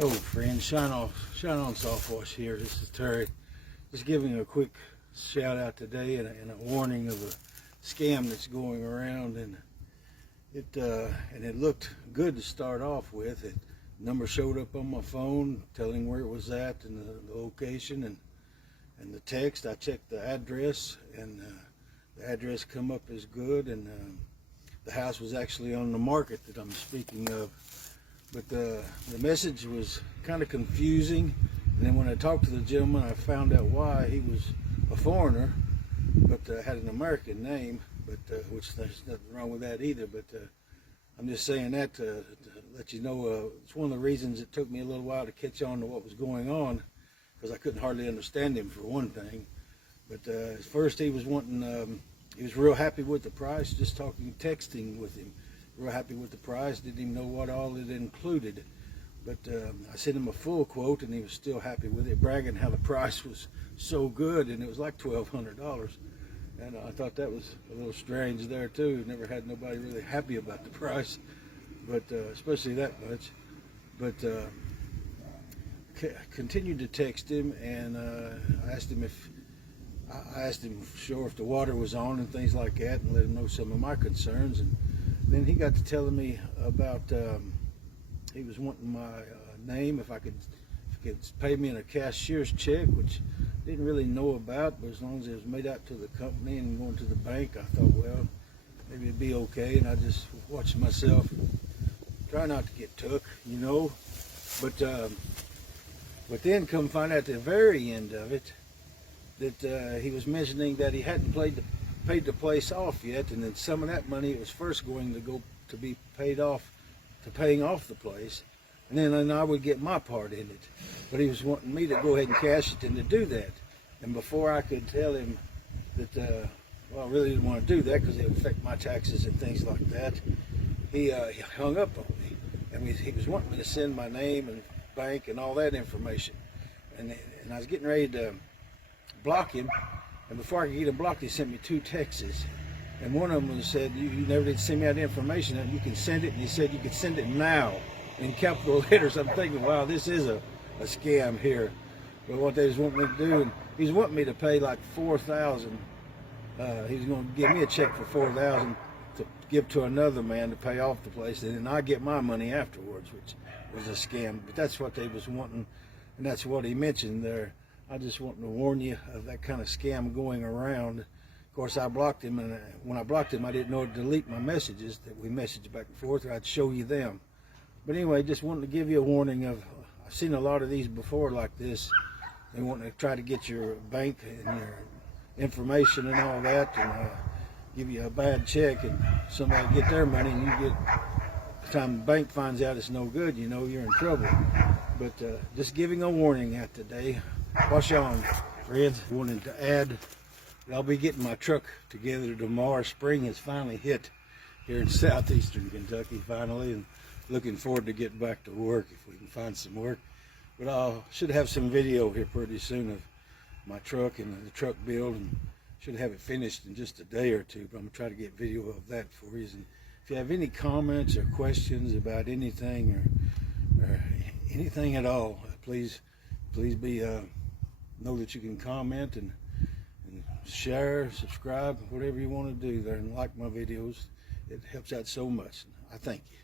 Oh, friends, Shine-On-Softwash here. This is Terry. Just giving a quick shout out today and a warning of a scam that's going around, and it looked good to start off with. The number showed up on my phone, telling where it was at and the location and the text. I checked the address, and the address come up as good, and the house was actually on the market that I'm speaking of. But the message was kind of confusing, and then when I talked to the gentleman, I found out why. He was a foreigner, but had an American name, but which there's nothing wrong with that either. But I'm just saying that to let you know, it's one of the reasons it took me a little while to catch on to what was going on, because I couldn't hardly understand him for one thing. But at first he was wanting, he was real happy with the price, just texting with him. Real happy with the price, didn't even know what all it included. But I sent him a full quote, and he was still happy with it, bragging how the price was so good, and it was like $1,200. And I thought that was a little strange there too. Never had nobody really happy about the price, but especially that much. But continued to text him, and I asked him if the water was on and things like that, and let him know some of my concerns. And then he got to telling me about he was wanting my name, if he could pay me in a cashier's check, which I didn't really know about, but as long as it was made out to the company and going to the bank, I thought, well, maybe it'd be okay. And I just watched myself, try not to get took, you know. But then come find out at the very end of it that he was mentioning that he hadn't paid the place off yet, and then some of that money was first going to go to be paid off to paying off the place, and then I would get my part in it. But he was wanting me to go ahead and cash it and to do that. And before I could tell him that, well, I really didn't want to do that because it would affect my taxes and things like that, he hung up on me. And he was wanting me to send my name and bank and all that information. And I was getting ready to block him. And before I could get him blocked, he sent me 2 texts. And one of them said, you never did send me that information, and you can send it. And he said you could send it now in capital letters. I'm thinking, wow, this is a scam here. But what they was wanting me to do, and he's wanting me to pay like $4,000. He was going to give me a check for $4,000 to give to another man to pay off the place, and then I get my money afterwards, which was a scam. But that's what they was wanting, and that's what he mentioned there. I just want to warn you of that kind of scam going around. Of course, I blocked him, and when I blocked him, I didn't know to delete my messages that we messaged back and forth, or I'd show you them. But anyway, just wanted to give you a warning of, I've seen a lot of these before like this. They want to try to get your bank and your information and all that, and give you a bad check, and somebody get their money, and by the time the bank finds out it's no good, you know you're in trouble. But just giving a warning out today. Wash on, friends. Wanted to add, I'll be getting my truck together tomorrow. Spring has finally hit here in southeastern Kentucky, finally, and looking forward to getting back to work if we can find some work. But I should have some video here pretty soon of my truck and the truck build, and should have it finished in just a day or two. But I'm gonna try to get video of that for you. And if you have any comments or questions about anything or anything at all, please be know that you can comment and share, subscribe, whatever you want to do there, and like my videos. It helps out so much. I thank you.